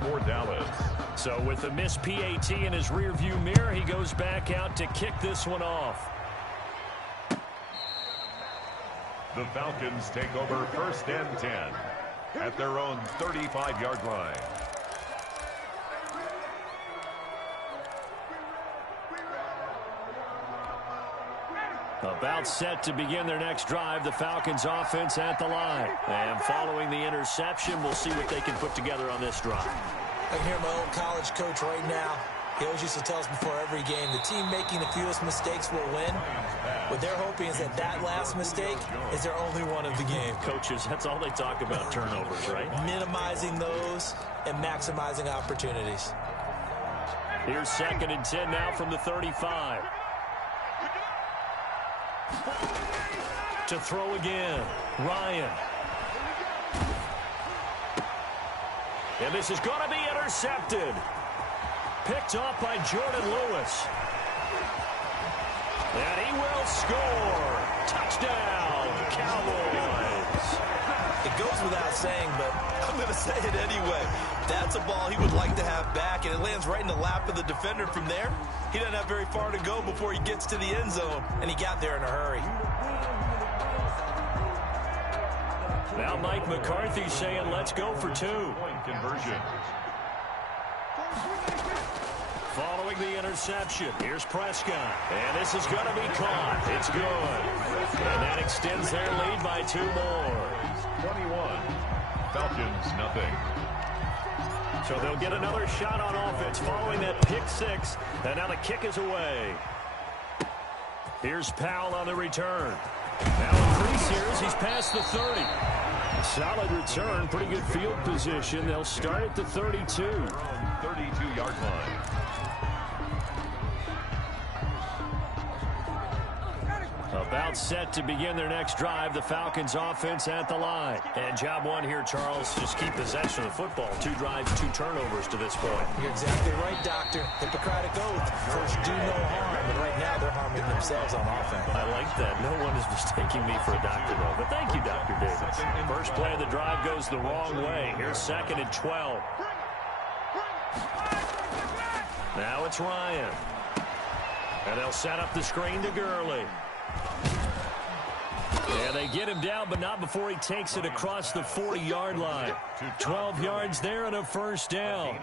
for Dallas. So with the missed PAT in his rearview mirror, he goes back out to kick this one off. The Falcons take over 1st and 10 at their own 35-yard line. About set to begin their next drive, the Falcons offense at the line. And following the interception, we'll see what they can put together on this drive. I can hear my old college coach right now. He always used to tell us before every game, the team making the fewest mistakes will win. What they're hoping is that that last mistake is their only one of the game. Coaches, that's all they talk about, turnovers, right? Minimizing those and maximizing opportunities. Here's 2nd and 10 now from the 35. To throw again, Ryan. And this is going to be intercepted. Picked off by Jordan Lewis. And he will score. Touchdown, Cowboys. It goes without saying, but I'm going to say it anyway. That's a ball he would like to have back, and it lands right in the lap of the defender from there. He doesn't have very far to go before he gets to the end zone, and he got there in a hurry. Now Mike McCarthy saying, let's go for 2. Point conversion. Following the interception, here's Prescott. And this is going to be caught. It's good. And that extends their lead by 2 more. 21. Falcons, nothing. So they'll get another shot on offense following that pick 6. And now the kick is away. Here's Powell on the return. Now in 3 series, he's past the 30. Solid return, pretty good field position. They'll start at the 32. 32-yard line. About set to begin their next drive, the Falcons offense at the line. And job 1 here, Charles, just keep possession of the football. 2 drives, 2 turnovers to this point. You're exactly right, Doctor. Hippocratic oath. First, do no harm. And right now, they're harming themselves on offense. I like that. No one is mistaking me for a doctor, though. But thank you, Dr. Davis. First play of the drive goes the wrong way. Here's 2nd and 12. Now it's Ryan. And they'll set up the screen to Gurley. And they get him down, but not before he takes it across the 40-yard line. 12 yards there and a first down.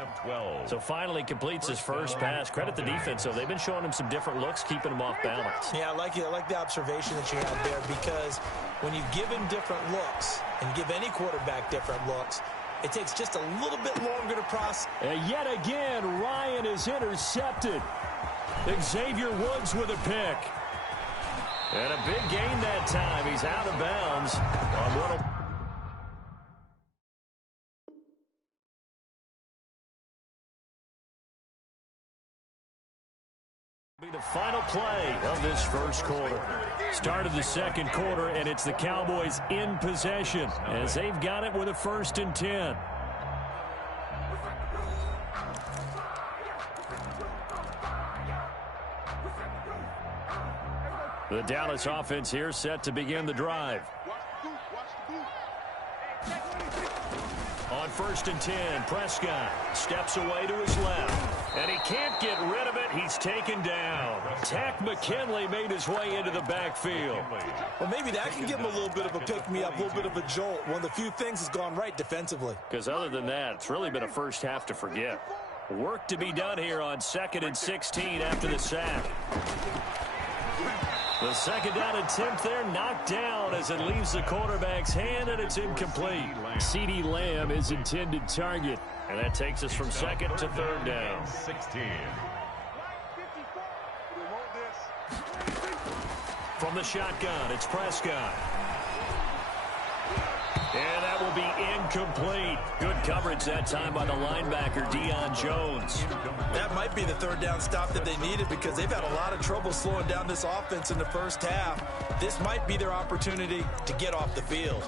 So finally completes his first pass. Credit the defense, though. They've been showing him some different looks, keeping him off balance. Yeah, I like the observation that you had there, because when you give him different looks and give any quarterback different looks, it takes just a little bit longer to process. And yet again, Ryan is intercepted. Xavier Woods with a pick. And a big gain that time. He's out of bounds on what will be the final play of this first quarter. Start of the second quarter, and it's the Cowboys in possession as they've got it with a 1st and 10. The Dallas offense here set to begin the drive. On 1st and 10, Prescott steps away to his left. And he can't get rid of it. He's taken down. Tack McKinley made his way into the backfield. Well, maybe that can give him a little bit of a pick-me-up, a little bit of a jolt. One of the few things has gone right defensively. Because other than that, it's really been a first half to forget. Work to be done here on 2nd and 16 after the sack. The 2nd down attempt there knocked down as it leaves the quarterback's hand, and it's incomplete. CeeDee Lamb is intended target, and that takes us from 2nd to 3rd down. 16. From the shotgun, it's Prescott. And that will be incomplete. Good coverage that time by the linebacker, Deion Jones. That might be the 3rd down stop that they needed, because they've had a lot of trouble slowing down this offense in the first half. This might be their opportunity to get off the field.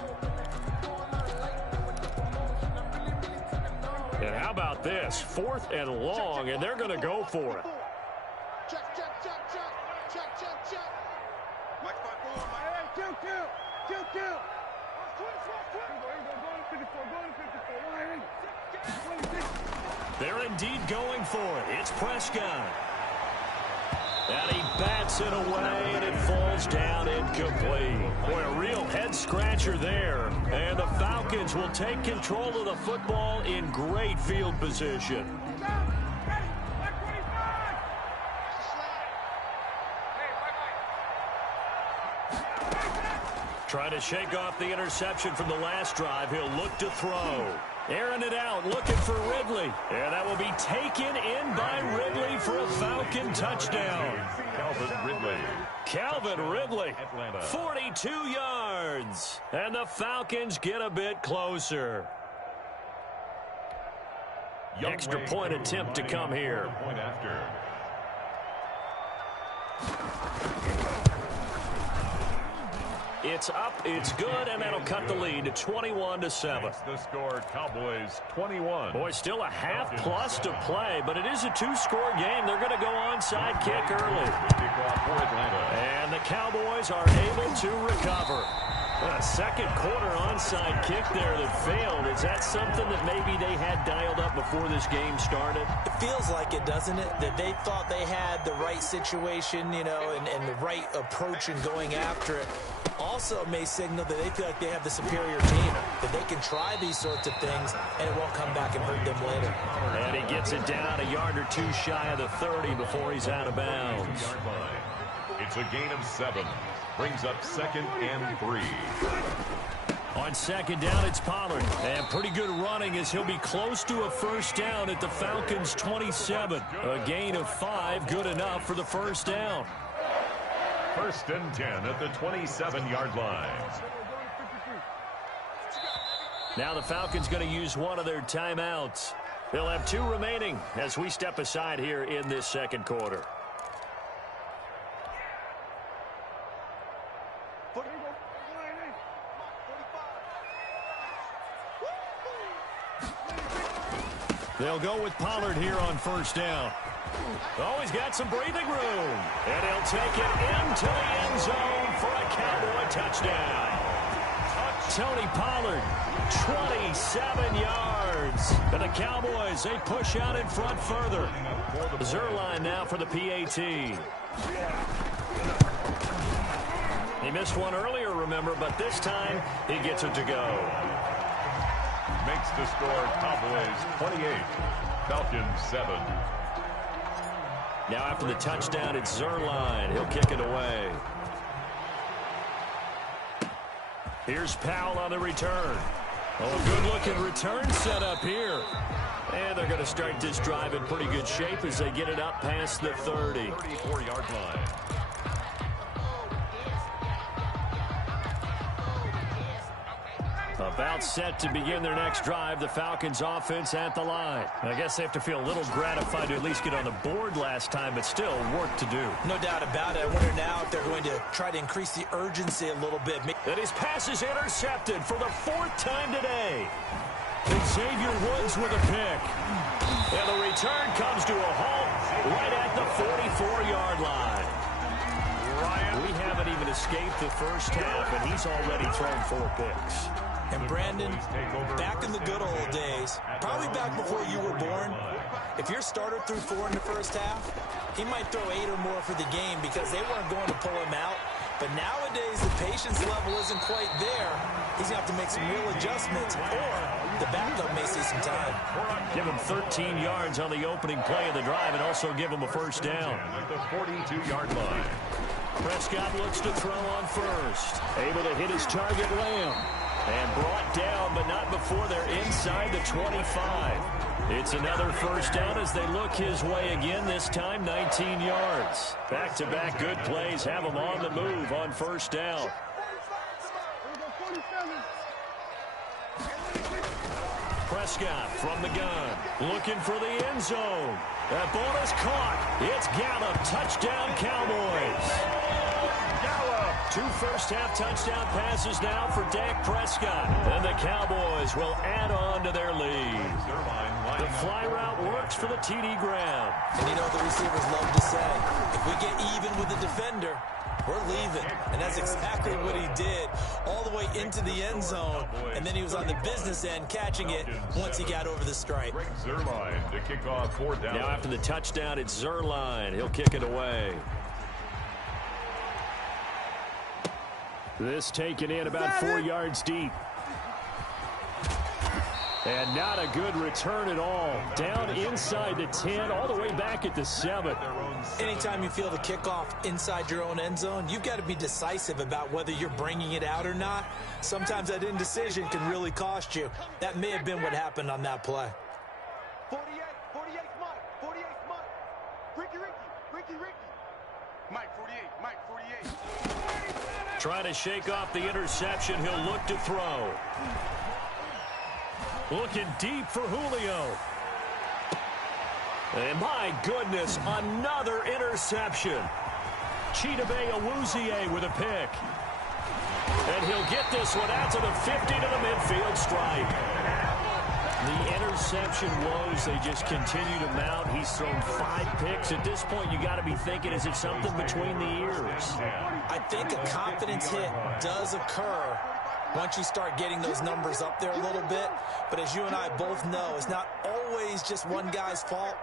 And how about this? 4th and long, and they're going to go for it. Check. Mike 5-4. Hey, 2-2. Go on 54. Go on 54. They're indeed going for it. It's Prescott. And he bats it away, and it falls down incomplete. Boy, a real head-scratcher there. And the Falcons will take control of the football in great field position. Trying to shake off the interception from the last drive. He'll look to throw. Airing it out, looking for Ridley. And that will be taken in by Ridley for a Falcon touchdown. Calvin Ridley, 42 yards. And the Falcons get a bit closer. Extra point attempt to come here. It's up, it's good, and that'll cut the lead to 21-7. That's the score, Cowboys 21. Boy, still a half plus to play, but it is a two-score game. They're going to go onside kick early. And the Cowboys are able to recover. A second quarter onside kick there that failed. Is that something that maybe they had dialed up before this game started? It feels like it, doesn't it? That they thought they had the right situation, you know, and the right approach in going after it. Also may signal that they feel like they have the superior team, that they can try these sorts of things, and it won't come back and hurt them later. And he gets it down a yard or two shy of the 30 before he's out of bounds. It's a gain of 7. Brings up 2nd and 3. On second down, it's Pollard. And pretty good running as he'll be close to a first down at the Falcons' 27. A gain of 5, good enough for the first down. 1st and 10 at the 27-yard line. Now the Falcons going to use one of their timeouts. They'll have 2 remaining as we step aside here in this second quarter. They'll go with Pollard here on first down. Oh, he's got some breathing room. And he'll take it into the end zone for a Cowboy touchdown. Tony Pollard, 27 yards. And the Cowboys, they push out in front further. Zerline now for the PAT. He missed one earlier, remember, but this time he gets it to go. Makes the score Cowboys 28, Falcons 7. Now after the touchdown, it's Zerline. He'll kick it away. Here's Powell on the return. Oh, good-looking return set up here. And they're going to start this drive in pretty good shape as they get it up past the 30. 34-yard line. About set to begin their next drive, the Falcons offense at the line. I guess they have to feel a little gratified to at least get on the board last time, but still work to do. No doubt about it. I wonder now if they're going to try to increase the urgency a little bit. And his pass is intercepted for the 4th time today. And Xavier Woods with a pick. And the return comes to a halt right at the 44-yard line. We haven't even escaped the first half, and he's already thrown 4 picks. And Brandon, back in the good old days, probably back before you were born, if your starter threw 4 in the first half, he might throw 8 or more for the game because they weren't going to pull him out. But nowadays, the patience level isn't quite there. He's going to have to make some real adjustments, or the backup may see some time. Give him 13 yards on the opening play of the drive and also give him a first down. At the 42-yard line. Prescott looks to throw on first. Able to hit his target, Lamb. And brought down, but not before they're inside the 25. It's another first down as they look his way again, this time 19 yards. Back-to-back good plays have them on the move on first down. Prescott from the gun, looking for the end zone. That ball is caught. It's Gallup. Touchdown, Cowboys. 2 first-half touchdown passes now for Dak Prescott. And the Cowboys will add on to their lead. The fly route works for the TD Graham. And you know the receivers love to say, if we get even with the defender, we're leaving. And that's exactly what he did, all the way into the end zone. And then he was on the business end catching it once he got over the stripe. Zerline to kick off 4th down. Now after the touchdown, it's Zerline. He'll kick it away. This taken in about 4 yards deep. And not a good return at all. Down inside the 10, all the way back at the 7. Anytime you feel the kickoff inside your own end zone, you've got to be decisive about whether you're bringing it out or not. Sometimes that indecision can really cost you. That may have been what happened on that play. 48, Mike. 48, Mike. Ricky. Mike, 48. Trying to shake off the interception. He'll look to throw. Looking deep for Julio. And my goodness, another interception. Chidobe Awuzie with a pick. And he'll get this one out to the 50 to the midfield stripe. The interception woes, they just continue to mount. He's thrown 5 picks. At this point, you got to be thinking, is it something between the ears? I think a confidence hit does occur once you start getting those numbers up there a little bit. But as you and I both know, it's not always just one guy's fault.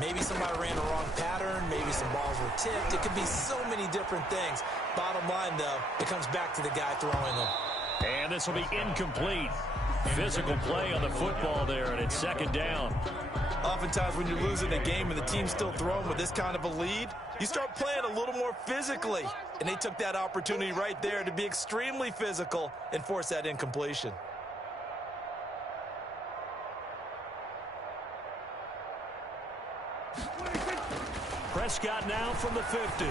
Maybe somebody ran a wrong pattern. Maybe some balls were tipped. It could be so many different things. Bottom line, though, it comes back to the guy throwing them. And this will be incomplete. Physical play on the football there, and it's 2nd down. Oftentimes when you're losing a game and the team's still throwing with this kind of a lead, you start playing a little more physically. And they took that opportunity right there to be extremely physical and force that incompletion. Prescott now from the 50.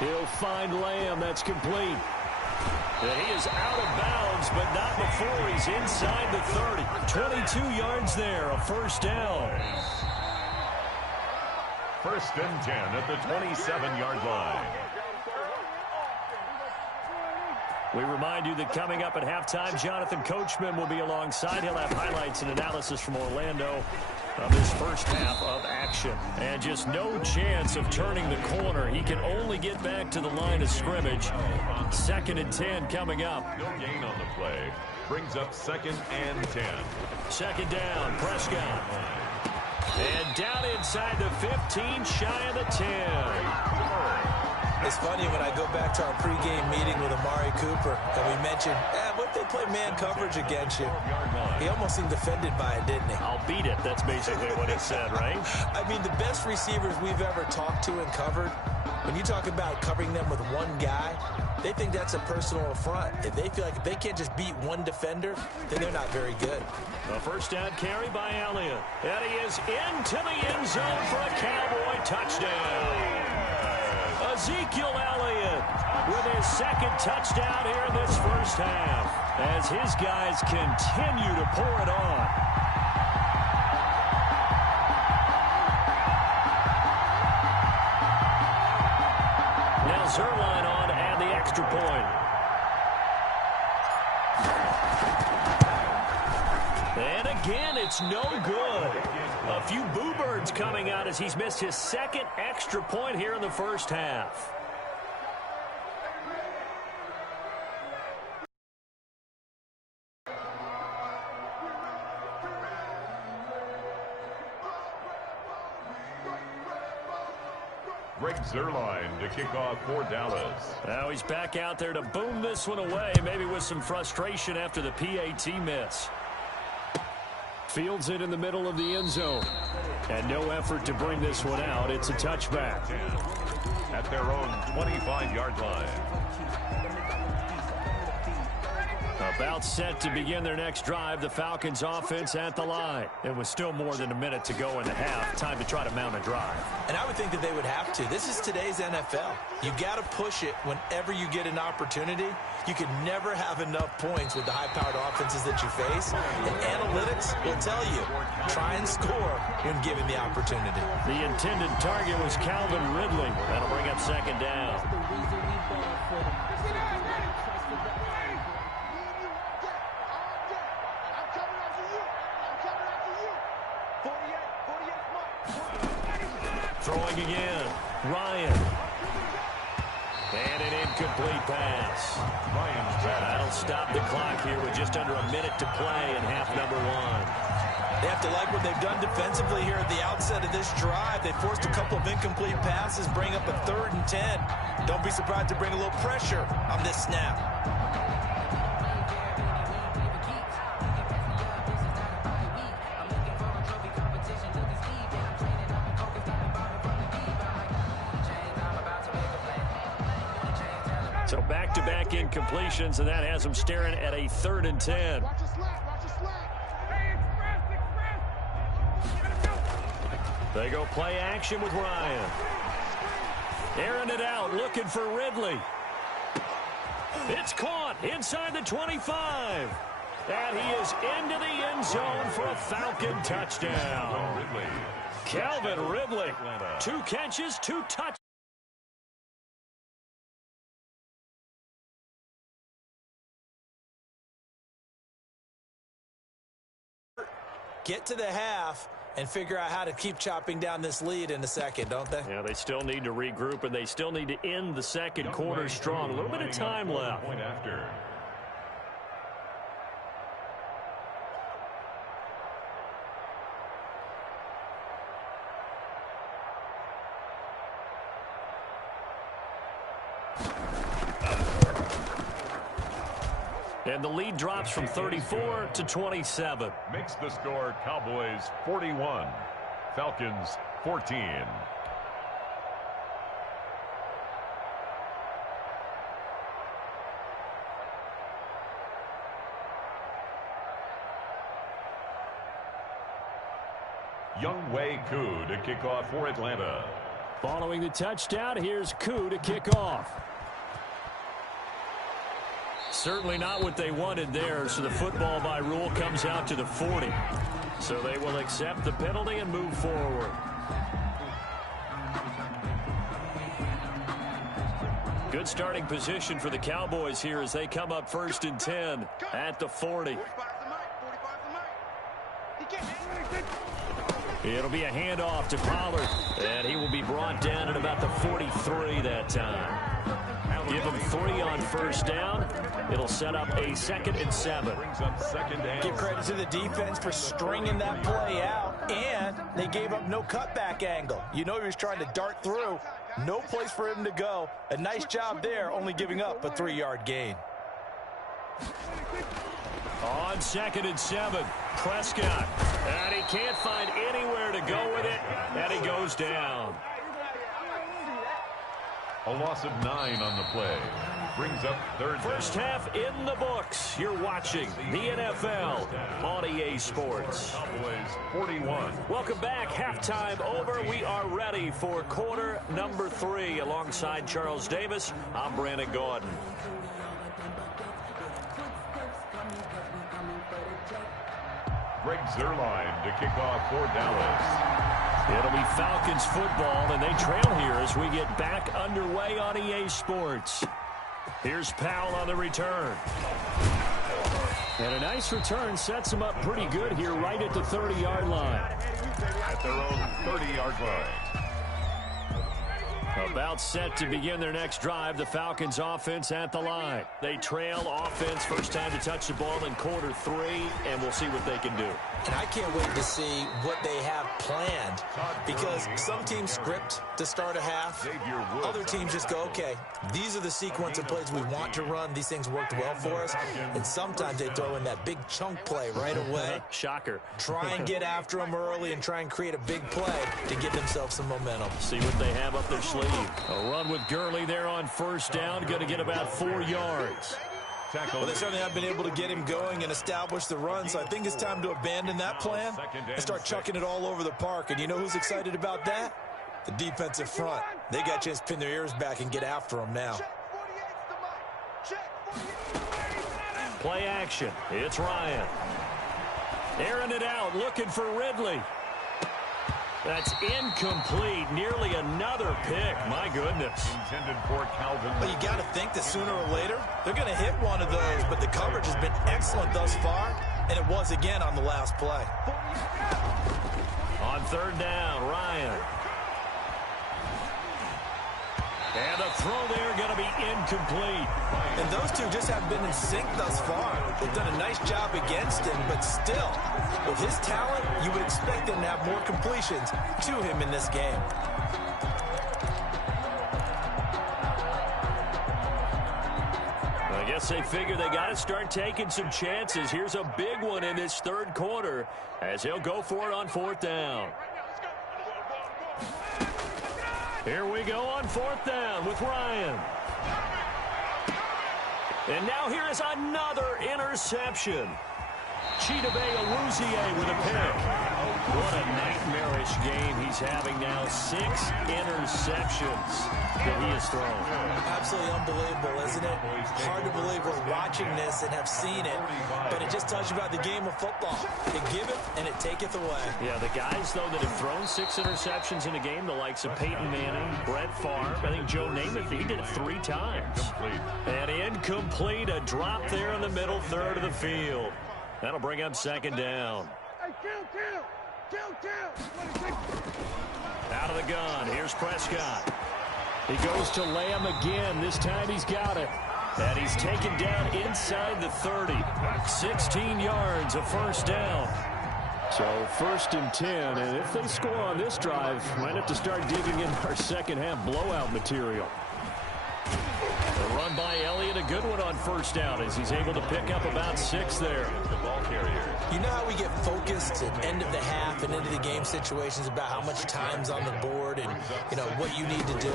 He'll find Lamb. That's complete. And he is out of bounds, but not before he's inside the 30. 22 yards there, a 1st down. 1st and 10 at the 27-yard line. We remind you that coming up at halftime, Jonathan Coachman will be alongside. He'll have highlights and analysis from Orlando of this first half of action. And just no chance of turning the corner. He can only get back to the line of scrimmage. 2nd and 10 coming up. No gain on the play. Brings up 2nd and 10. 2nd down, Prescott. And down inside the 15, shy of the 10. It's funny when I go back to our pregame meeting with Amari Cooper and we mentioned, what if they play man coverage against you? He almost seemed offended by it, didn't he? I'll beat it. That's basically what he said, right? I mean, the best receivers we've ever talked to and covered, when you talk about covering them with one guy, they think that's a personal affront. If they feel like if they can't just beat one defender, then they're not very good. A 1st down carry by Elliott. And he is into the end zone for a Cowboy touchdown. Ezekiel Elliott with his 2nd touchdown here in this first half as his guys continue to pour it on. Now Zerline on to add the extra point. And again, it's no good. A few boo birds coming out as he's missed his 2nd extra point here in the first half. Greg Zerline to kick off for Dallas. Now he's back out there to boom this one away, maybe with some frustration after the PAT miss. Fields it in the middle of the end zone. And no effort to bring this one out. It's a touchback. At their own 25-yard line. About set to begin their next drive. The Falcons offense at the line. It was still more than a minute to go in the half. Time to try to mount a drive. And I would think that they would have to. This is today's NFL. You got to push it whenever you get an opportunity. You can never have enough points with the high-powered offenses that you face. And analytics will tell you, try and score when given the opportunity. The intended target was Calvin Ridley. That'll bring up 2nd down. Throwing again. Ryan. And an incomplete pass. That'll stop the clock here with just under a minute to play in half number one. They have to like what they've done defensively here at the outset of this drive. They forced a couple of incomplete passes, bring up a 3rd and 10. Don't be surprised to bring a little pressure on this snap. So back-to-back incompletions, and that has them staring at a 3rd and 10. They go play action with Ryan. Airing it out, looking for Ridley. It's caught inside the 25. And he is into the end zone for a Falcon touchdown. Calvin Ridley, 2 catches, 2 touchdowns. Get to the half and figure out how to keep chopping down this lead in a second, don't they? Yeah, they still need to regroup, and they still need to end the second quarter strong. A little bit of time left. Point after. And the lead drops from 34 to 27. Makes the score Cowboys 41, Falcons 14. Younghoe Koo to kick off for Atlanta. Following the touchdown, here's Koo to kick off. Certainly not what they wanted there, so the football by rule comes out to the 40. So they will accept the penalty and move forward. Good starting position for the Cowboys here as they come up 1st and 10 at the 40. It'll be a handoff to Pollard, and he will be brought down at about the 43 that time. Give him 3 on 1st down. It'll set up a 2nd and 7. Give credit to the defense for stringing that play out, and they gave up no cutback angle. You know he was trying to dart through. No place for him to go. A nice job there, only giving up a 3-yard gain. On 2nd and 7, Prescott. And he can't find anywhere to go with it, and he goes down. A loss of 9 on the play. Brings up 3rd. First half in the books. You're watching the NFL on EA Sports. Cowboys 41. Welcome back. Halftime over. We are ready for quarter number 3. Alongside Charles Davis, I'm Brandon Gordon. Greg Zuerlein to kick off for Dallas. It'll be Falcons football, and they trail here as we get back underway on EA Sports. Here's Powell on the return. And a nice return sets them up pretty good here right at the 30-yard line. At their own 30-yard line. About set to begin their next drive, the Falcons offense at the line. They trail offense, first time to touch the ball in quarter 3, and we'll see what they can do. And I can't wait to see what they have planned, because some teams script to start a half. Other teams just go, okay, these are the sequence of plays we want to run. These things worked well for us. And sometimes they throw in that big chunk play right away. Shocker. Try and get after them early and try and create a big play to give themselves some momentum. See what they have up their sleeve. A run with Gurley there on first down. Going to get about 4 yards. Well, they certainly have been able to get him going and establish the run, so I think it's time to abandon that plan and start chucking it all over the park. And you know who's excited about that? The defensive front. They got a chance to pin their ears back and get after him now. Play action. It's Ryan. Airing it out, looking for Ridley. That's incomplete. Nearly another pick. My goodness. Intended for Calvin. Well, you got to think that sooner or later they're going to hit one of those, but the coverage has been excellent thus far, and it was again on the last play. On 3rd down, Ryan. And the throw there going to be incomplete. And those two just have been in sync thus far. They've done a nice job against him, but still, with his talent, you would expect him to have more completions to him in this game. I guess they figure they got to start taking some chances. Here's a big one in this third quarter as he'll go for it on fourth down. Here we go on fourth down with Ryan. And now here is another interception. Chidobe with a pick. What a nightmarish game he's having now. 6 interceptions that he has thrown. Absolutely unbelievable, isn't it? Hard to believe we're watching this and have seen it, but it just tells you about the game of football. It giveth and it taketh away. Yeah, the guys, though, that have thrown 6 interceptions in a game, the likes of Peyton Manning, Brett Favre, I think Joe Namath, he did it 3 times. And incomplete, a drop there in the middle third of the field. That'll bring up second down. Out of the gun, here's Prescott. He goes to Lamb again. This time he's got it. And he's taken down inside the 30. 16 yards, a first down. So 1st and 10, and if they score on this drive, might have to start digging in our second half blowout material. A run by Elliott, a good one on first down as he's able to pick up about 6 there. The ball carrier. You know how we get focused at end of the half and into the game situations about how much time's on the board and, you know, what you need to do?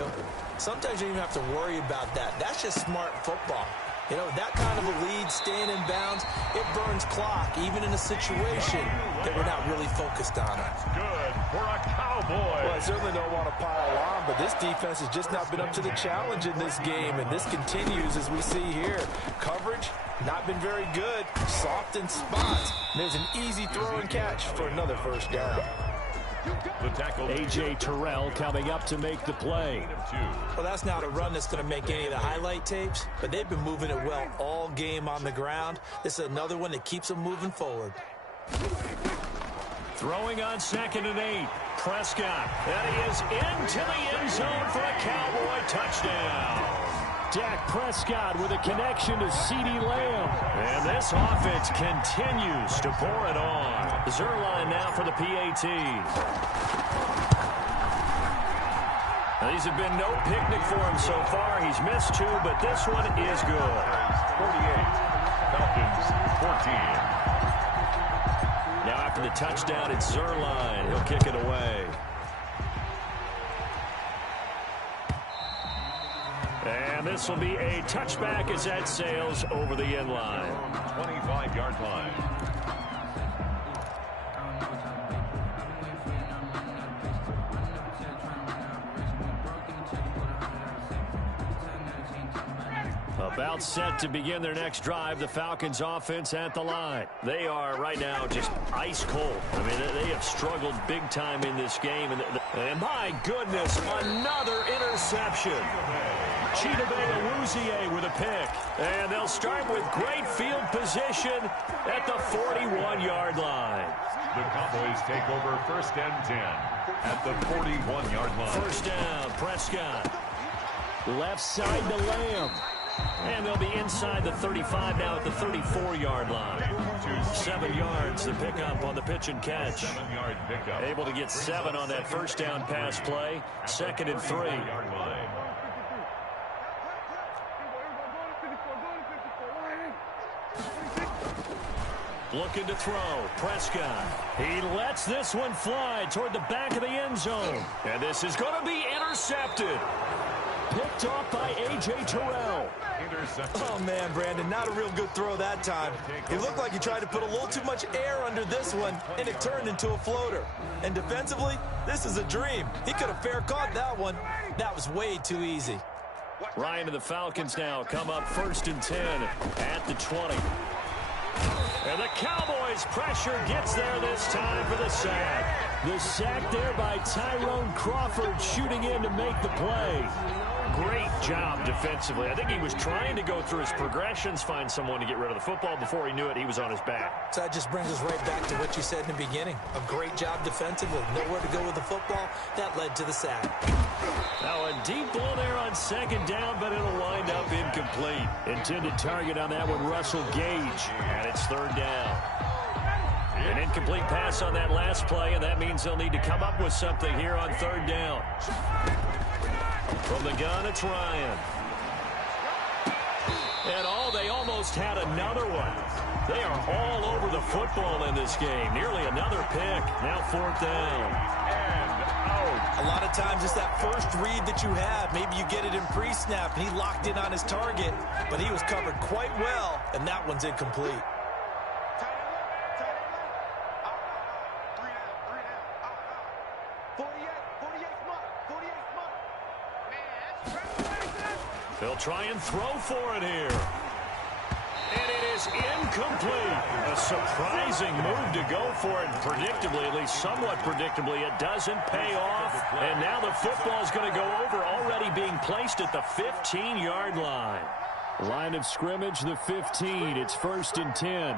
Sometimes you don't even have to worry about that. That's just smart football. You know, that kind of a lead, staying in bounds, it burns clock, even in a situation that we're not really focused on it. Good for a Cowboy. Well, I certainly don't want to pile on, but this defense has just not been up to the challenge in this game, and this continues as we see here. Coverage, not been very good, soft in spots. There's an easy throw and catch for another first down. A.J. Terrell coming up to make the play. Well, that's not a run that's going to make any of the highlight tapes, but they've been moving it well all game on the ground. This is another one that keeps them moving forward. Throwing on 2nd and 8. Prescott. And he is into the end zone for a Cowboy touchdown. Dak Prescott with a connection to CeeDee Lamb. And this offense continues to pour it on. Zerline now for the PAT. Now, these have been no picnic for him so far. He's missed 2, but this one is good. 48. Falcons 14. Now after the touchdown, it's Zerline. He'll kick it away. And this will be a touchback as that sails over the end line. 25-yard line. About set to begin their next drive, the Falcons offense at the line. They are right now just ice cold. I mean, they have struggled big time in this game. And my goodness, another interception. Chidobe with a pick. And they'll start with great field position at the 41-yard line. The Cowboys take over 1st and 10 at the 41-yard line. First down, Prescott. Left side to Lamb. And they'll be inside the 35 now at the 34-yard line. 7 yards to pick up on the pitch and catch. 7-yard pickup. Able to get 7 on that first down pass play. 2nd and 3. Looking to throw. Prescott. He lets this one fly toward the back of the end zone. And this is going to be intercepted. Picked off by A.J. Terrell. Oh, man, Brandon, not a real good throw that time. It looked like he tried to put a little too much air under this one, and it turned into a floater. And defensively, this is a dream. He could have fair caught that one. That was way too easy. Ryan and the Falcons now come up 1st and 10 at the 20. And the Cowboys' pressure gets there this time for the sack. The sack there by Tyrone Crawford shooting in to make the play. Great job defensively. I think he was trying to go through his progressions, find someone to get rid of the football. Before he knew it, he was on his back. So that just brings us right back to what you said in the beginning. A great job defensively. Nowhere to go with the football. That led to the sack. Now a deep ball there on second down, but it'll wind up incomplete. Intended target on that one, Russell Gage, and it's third down. An incomplete pass on that last play, and that means they'll need to come up with something here on third down. From the gun, it's Ryan. And they almost had another one. They are all over the football in this game. Nearly another pick. Now fourth down. And out. A lot of times it's that first read that you have. Maybe you get it in pre-snap, and he locked in on his target, but he was covered quite well, and that one's incomplete. They'll try and throw for it here. And it is incomplete. A surprising move to go for it. Predictably, at least somewhat predictably, it doesn't pay off. And now the football's going to go over, already being placed at the 15-yard line. Line of scrimmage, the 15. It's 1st and 10.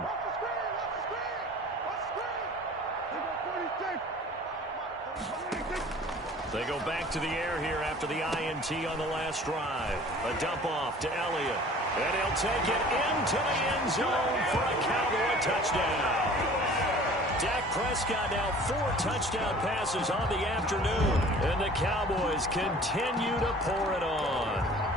They go back to the air here after the INT on the last drive. A dump off to Elliott. And he'll take it into the end zone for a Cowboy touchdown. Dak Prescott now 4 touchdown passes on the afternoon. And the Cowboys continue to pour it on.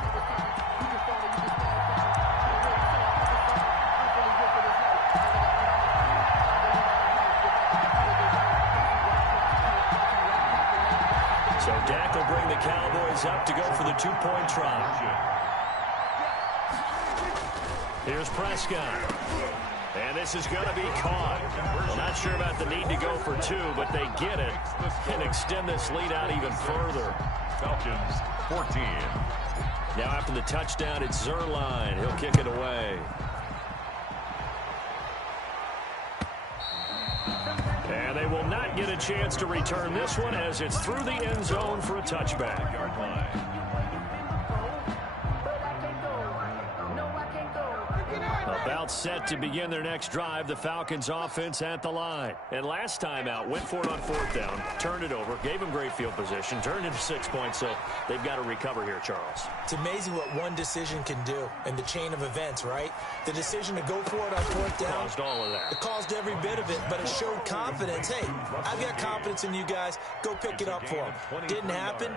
So Dak will bring the Cowboys up to go for the 2-point try. Here's Prescott. And this is going to be caught. Well, not sure about the need to go for 2, but they get it and extend this lead out even further. Falcons 14. Now after the touchdown, it's Zerline. He'll kick it away. And they will not get a chance to return this one as it's through the end zone for a touchback. Yard line. About set to begin their next drive, the Falcons offense at the line. And last time out, went for it on 4th down, turned it over, gave them great field position, turned into 6 points, so they've got to recover here, Charles. It's amazing what one decision can do in the chain of events, right? The decision to go for it on 4th down. Caused all of that. It caused every bit of it, but it showed confidence. Hey, I've got confidence in you guys. Go pick it up for them. Didn't happen.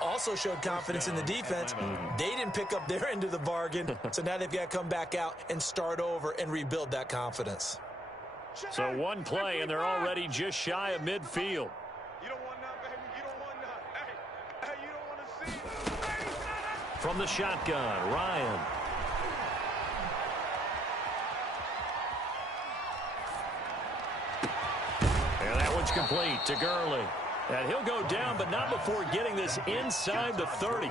Also showed confidence in the defense. They didn't pick up their end of the bargain, so now they've got to come back out and start over and rebuild that confidence. So one play, and they're already just shy of midfield. You don't want none, baby. You don't want none. Hey, you don't want to see. From the shotgun, Ryan. And that one's complete to Gurley. And he'll go down, but not before getting this inside the 30.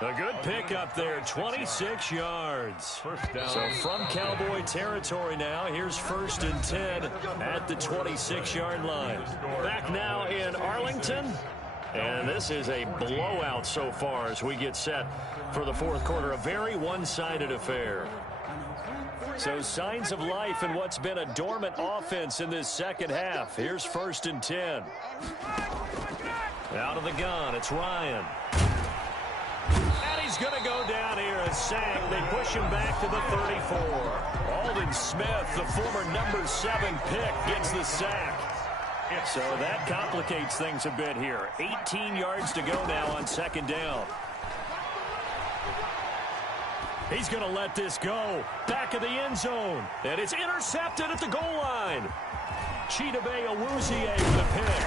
A good pickup there, 26 yards. So from Cowboy territory now, here's 1st and 10 at the 26-yard line. Back now in Arlington. And this is a blowout so far as we get set for the 4th quarter. A very one-sided affair. So signs of life in what's been a dormant offense in this second half. Here's 1st and 10. Out of the gun, it's Ryan. And he's going to go down here and sacked. They push him back to the 34. Aldon Smith, the former number 7 pick, gets the sack. So that complicates things a bit here. 18 yards to go now on 2nd down. He's going to let this go. Back of the end zone. And it's intercepted at the goal line. Chidobe Awuzie with the pick.